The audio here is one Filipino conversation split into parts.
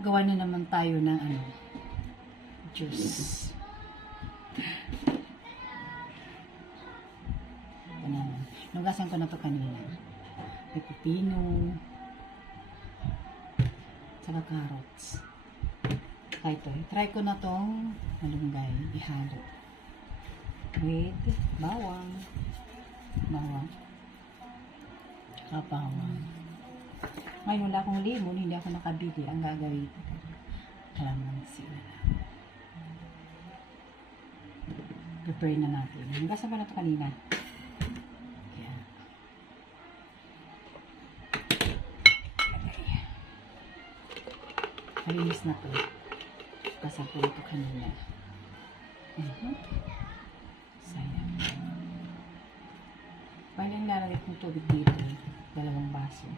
Gawa na naman tayo ng ano, juice. Ito naman. Nugasan ko na to kanina. May pipino, saka carrots. Kaya ito, try ko na tong malunggay. Ihalo. With bawang. Bawang. Saka bawang. Ngayon wala akong limon, hindi ako nakabili. Ang gagawin ko, kalamansi na lang. Prepare na natin. Hugasan pa na ito kanina. Yan. Okay. Malinis na ito. Hugasan ko ito kanina. Sayang. Paano yung lalagay kong tubig dito? 2 baso.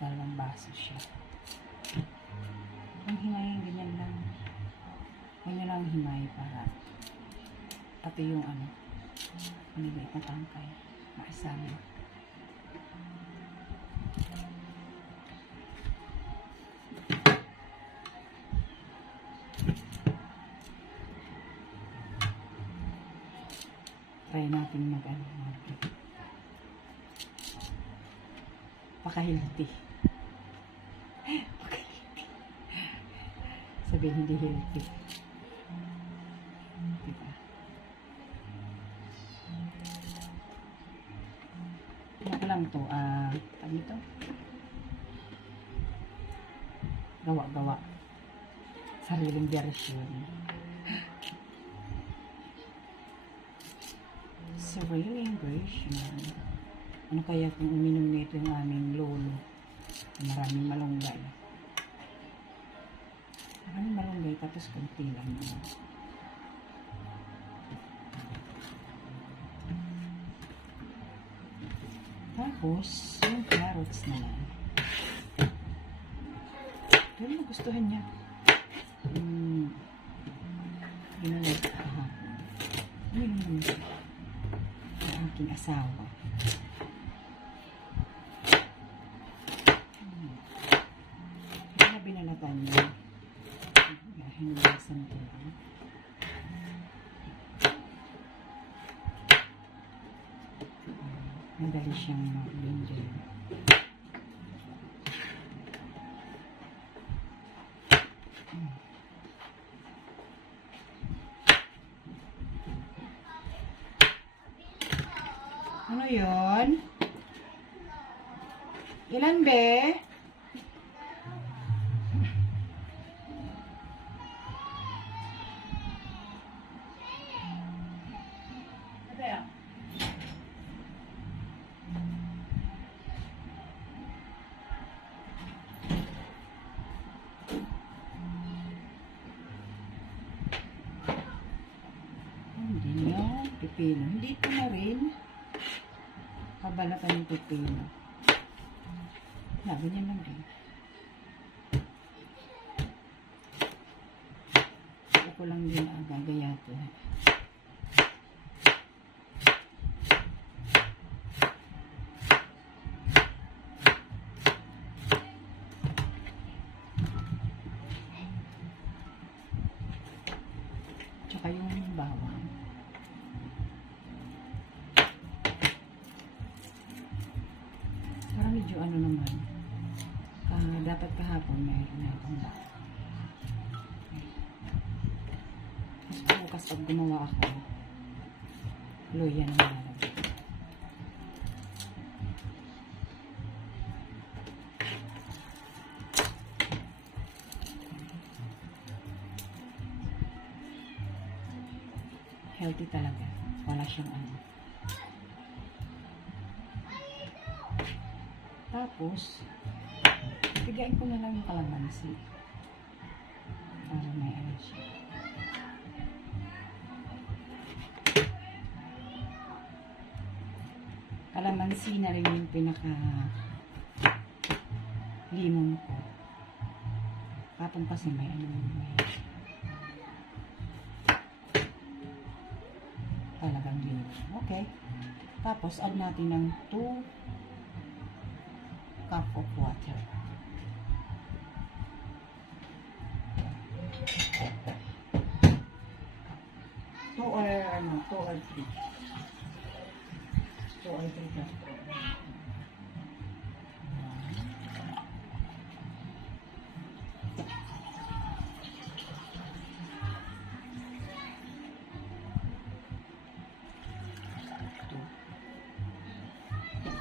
2 baso siya. Ang himayin, ganyan lang. Ganyan lang ang himay para pati yung ano, manibay na tangkay. Maisama. Try natin mag-ano. Paka-healthy. Sabihin hindi healthy. Diba? Ano lang to? Ano ito? Gawa-gawa. Sariling version. Sariling version. Ano kaya kung uminom nito yung aming lolo? Maraming malunggay. Maraming malunggay, tapos kunti lang. Tapos, yung carrots na lang. Pero nagustuhan niya. Ginalagay kahapon. Uminom naman siya. Ang aking asawa. Binalatan niya. Hinilasan ko lang. Madali siyang ma-enjoy. Ano yun? Ilan be? Pipino. Hindi ito na rin. Kabalatan yung pipino. Ganyan lang rin. Ako lang din gagaya ito. Tsaka yung bawang. Parang medyo ano naman. Dapat kahapon mayroon na itong bawang. Mas bukas pag gumawa ako, luya na malalagay. Healthy talaga. Wala siyang ano. Tapos, bigayin ko na lang yung kalamansi. Para may ano siya. Kalamansi na rin yung pinaka limon ko. Kapag kasi may ano may talagang limon. Okay. Tapos, add natin ng 2 cup of water. 2 or 3. 2 or 3 ka.